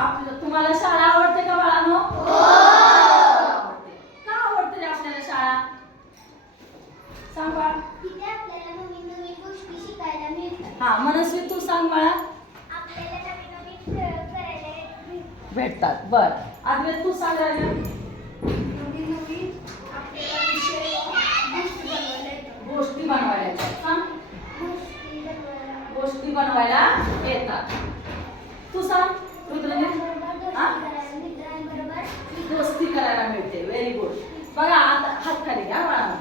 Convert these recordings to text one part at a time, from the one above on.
आपलं तुम्हाला शाळा आवडते का बाळांनो? हो. आवडते. का आवडते रे आपल्याला शाळा? सांग बाळा. तिथे आपल्याला नवीन नवीन गोष्टी शिकायला मिळतात. हा मनस्वी तू सांग बाळा. आपल्याला नवीन नवीन प्रयोग करायला भेटतात. बर आद्वे तू सांग राहिला. नवीन नवीन आपल्याला विषय गोष्टी बनवायला येतात. सांग. गोष्टी बनवायला येतात. तू सांग रुद्रने. दोस्ती करायला मिळते. Very good. बघा आता हात खाली घ्या बाळा.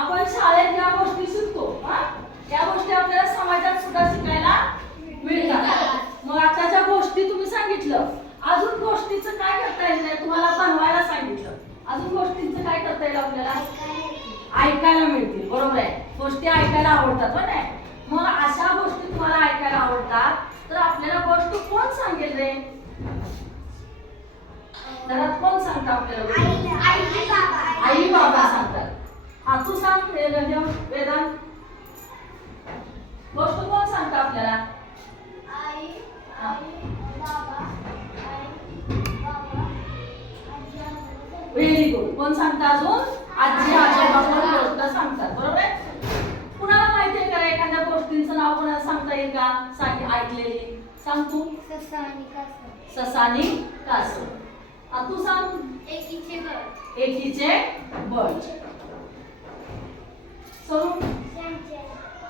आपण शाळेत या गोष्टी शिकतो. या गोष्टी आपल्याला समाजात सुद्धा शिकायला मिळतात. मग आताच्या गोष्टी तुम्ही सांगितलं. अजून गोष्टीचं काय करता येईल नाही तुम्हाला बनवायला सांगितलं. अजून गोष्टींचं काय करता येईल आपल्याला? ऐकायला मिळतील. बरोबर आहे. गोष्टी ऐकायला आवडतात हो नाही. मग अशा गोष्टी तुम्हाला ऐकायला आवडतात तर आपल्याला गोष्ट कोण सांगेल रे? घरात कोण सांगतं आपल्याला? आई बाबा सांगतात. हा तू सांग वेदांत. गोष्ट कोण सांगतं आपल्याला? Very good. कोण सांगतं अजून? आजी आजोबा पण गोष्ट सांगतात. बरोबर आहे. कुणाला माहिती आहे का एखाद्या गोष्टींचं नाव कोणाला सांगता येईल का? सांग ऐकलेली. सांग तू. ससा आणि कासव. ससा आणि कासव. तू सांग. एकीचे बळ. एकीचे बळ. स्वरूप.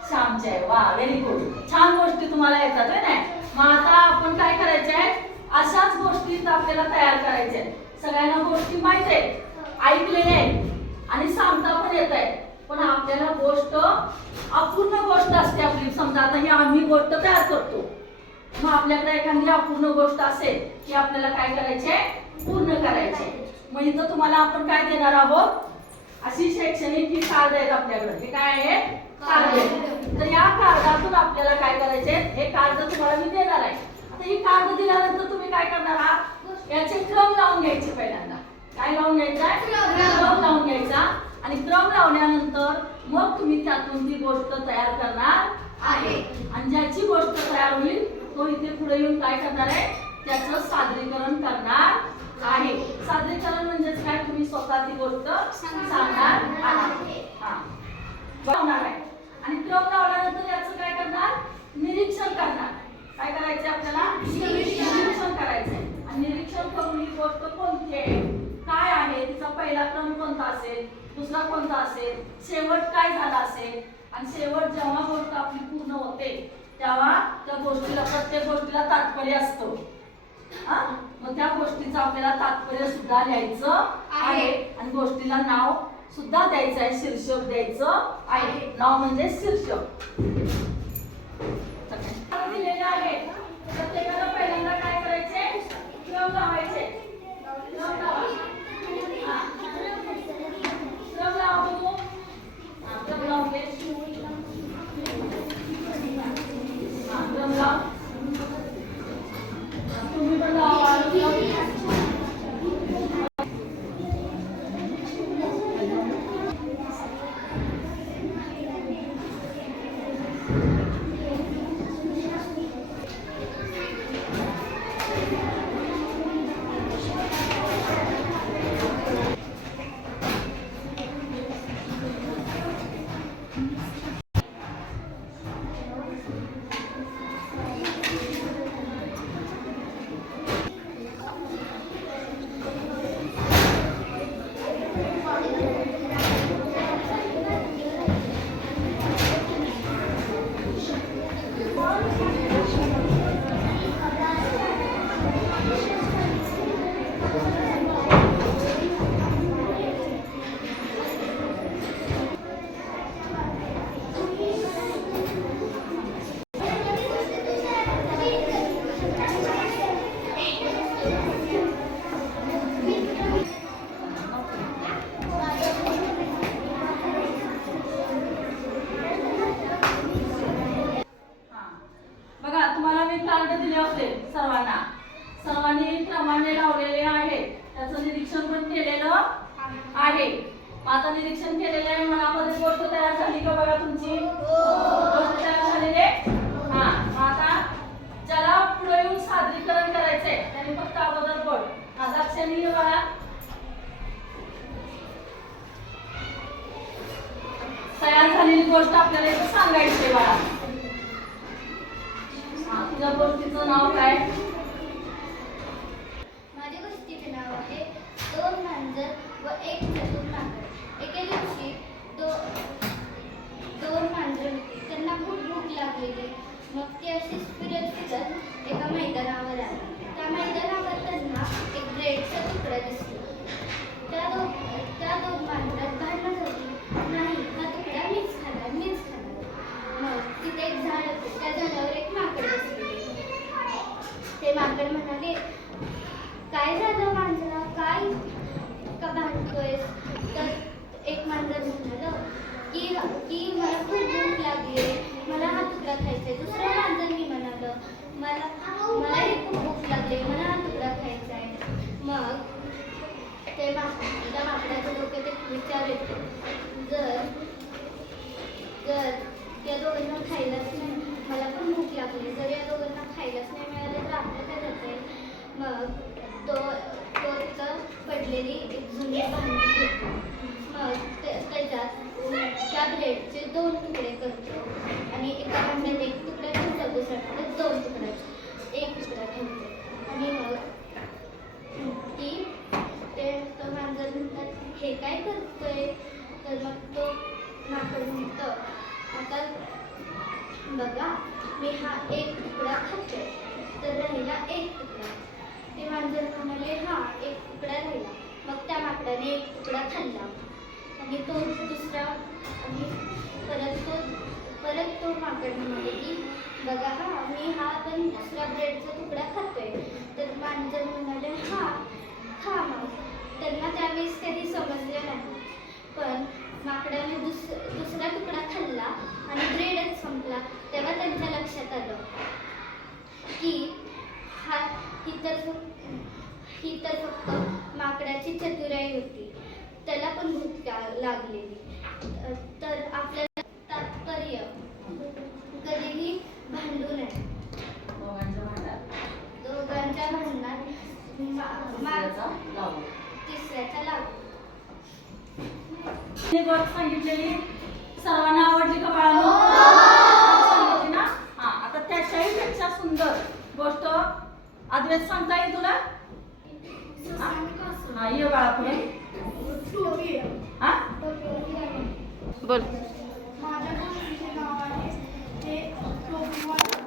श्यामचे. वा व्हेरी गुड. छान गोष्टी तुम्हाला येतात आहे ना. मग आता आपण काय करायचंय? अशाच गोष्टी आपल्याला तयार करायच्या आहेत. सगळ्यांना गोष्टी माहित आहेत, ऐकलेल्या आहेत आणि सांगता पण येत आहे. पण आपल्याला गोष्ट अपूर्ण गोष्ट असते आपली. समजा आता ही आम्ही गोष्ट तयार करतो. मग आपल्याकडे एखादी अपूर्ण गोष्ट असेल की आपल्याला काय करायचे? पूर्ण करायचे. मग इथं तुम्हाला आपण काय देणार आहोत? अशी शैक्षणिक ही कार्ड आहेत आपल्याकडे. हे काय आहे? कार्ड. तर या कार्डातून आपल्याला काय करायचे? हे कार्ड तुम्हाला मी देणार आहे. आता ही कार्ड दिल्यानंतर तुम्ही काय करणार आहात? याचे क्रम लावून घ्यायचे. पहिल्यांदा काय लावून घ्यायचा? क्रम लावून घ्यायचा. आणि क्रम लावल्यानंतर मग तुम्ही त्यातून ती गोष्ट तयार करणार आहे. आणि ज्याची गोष्ट तयार होईल तो इथे पुढे येऊन काय करणार आहे? त्याचं सादरीकरण करणार आहे. सादरीकरण म्हणजेच काय? तुम्ही स्वतः ती गोष्ट सांगणार आहात. हा लावणार आहे. आणि क्रम लावल्यानंतर याचं काय करणार? निरीक्षण करणार. काय करायचं आपल्याला? निरीक्षण करायचंय. आणि निरीक्षण करून ही गोष्ट कोणती आहे, काय आहे, तिचा पहिला क्रम कोणता असेल, दुसरा कोणता असेल, शेवट काय झाला असेल. आणि शेवट जेव्हा गोष्ट आपली पूर्ण होते तेव्हा त्या गोष्टीला, प्रत्येक गोष्टीला तात्पर्य असतो. मग त्या गोष्टीचं आपल्याला तात्पर्य सुद्धा लिहायचं आहे. आणि गोष्टीला नाव सुद्धा द्यायचं आहे. शीर्षक द्यायचं आहे. नाव म्हणजे शीर्षक दिलेलं आहे. प्रत्येकाला पहिल्यांदा काय करायचे? क्रम लावायचे. क्रम लावा. क्रम लावा बघू. क्रम लावून घे. क्रम लाव. तुम्ही पण लावा. सर्वांनी क्रमाने लावलेले आहे. त्याचं निरीक्षण पण केलेलं आहे. आता निरीक्षण केलेलं आहे. मनामध्ये गोष्ट तयार झाली का बघा तुमची? गोष्ट तयार झालेली आहे. आता ज्याला पुढे येऊन सादरीकरण करायचंय त्याने फक्त झालेली गोष्ट आपल्याला इथं सांगायची आहे बाळा. हा, तुझ्या गोष्टीचं नाव काय? माझ्या गोष्टीचे नाव आहे 2 मांजर व 1 चतुर माकड. एके दिवशी दोन मांजर होती. त्यांना खूप भूक लागलेली. मग ती अशीच फिरत एका मैदानावर आली. त्या मैदानावर त्यांना एक ब्रेडचा तुकडा दिसला. त्या दोन मांजरात भांडण झाली. नाही, हा तुकडा मीच खाणार, मीच खाणार. मग तिथे एक झाड होते. त्या झाडावर एक माकड बसलेले. ते माकड म्हणाले, काय झालं मांजरा, काय का भांडतोयस? तर एक मांजर म्हणालं की मला खूप भूक लागली, मला हा तुकडा खायचा आहे. दुसरं मांजर म्हणालं, मलाही खूप भूक लागली, मला हा तुकडा खायचा आहे. मग त्या माकडाच्या डोक्यात एक विचार येतो, जर या दोघांना खायलाच नाही, मला पण भूक लागली, जर या दोघांना खायलाच नाही मिळालं तर आपलं काय जाते? मग तो तिथं पडलेली एक जुनी भांडी घेतो. मग त्याच्यात त्या ब्रेडचे 2 तुकडे करतो आणि एका भांड्यात 1 तुकडा ठेवतो, दुसऱ्या भांड्यात 2 तुकड्याचे 1 तुकडा ठेवतो. आणि मग तो मांजर म्हणतात, हे काय करतोय? तर मग तो माकड म्हणतो, आता बघा, मी हा 1 तुकडा खातोय, तर राहिला 1 तुकडा. ते मांजर म्हणाले, हा 1 तुकडा राहिला. मग त्या माकडाने 1 तुकडा खाल्ला आणि तो दुसरा आणि परत तो माकड म्हणाले की बघा, मी हा पण दुसरा ब्रेडचा तुकडा खातोय. तर मांजर म्हणाले, हा खा. मग त्यांना त्यावेळेस काही समजलं नाही, पण माकडाने दुसरा तुकडा खाल्ला आणि ब्रेडच संपला. तेव्हा त्यांच्या लक्षात आलं की ही तर फक्त माकडाची चतुराई होती, त्याला पण भूक लागलेली. तर आपल्याला तात्पर्य, कधीही भांडू नये. दोघांच्या भांडणात तिसऱ्याचा लागू. ही गोष्ट सांगितलेली सर्वांना आवडली का बाळांनो? सांगितली ना? हा, आता त्याच्याही पेक्षा सुंदर गोष्ट अद्वैत सांगता येईल तुला? हा, ये बाळा पुढे. हा, बोल. माझ्या गोष्टीचे नाव आहे ते टोपीवाला.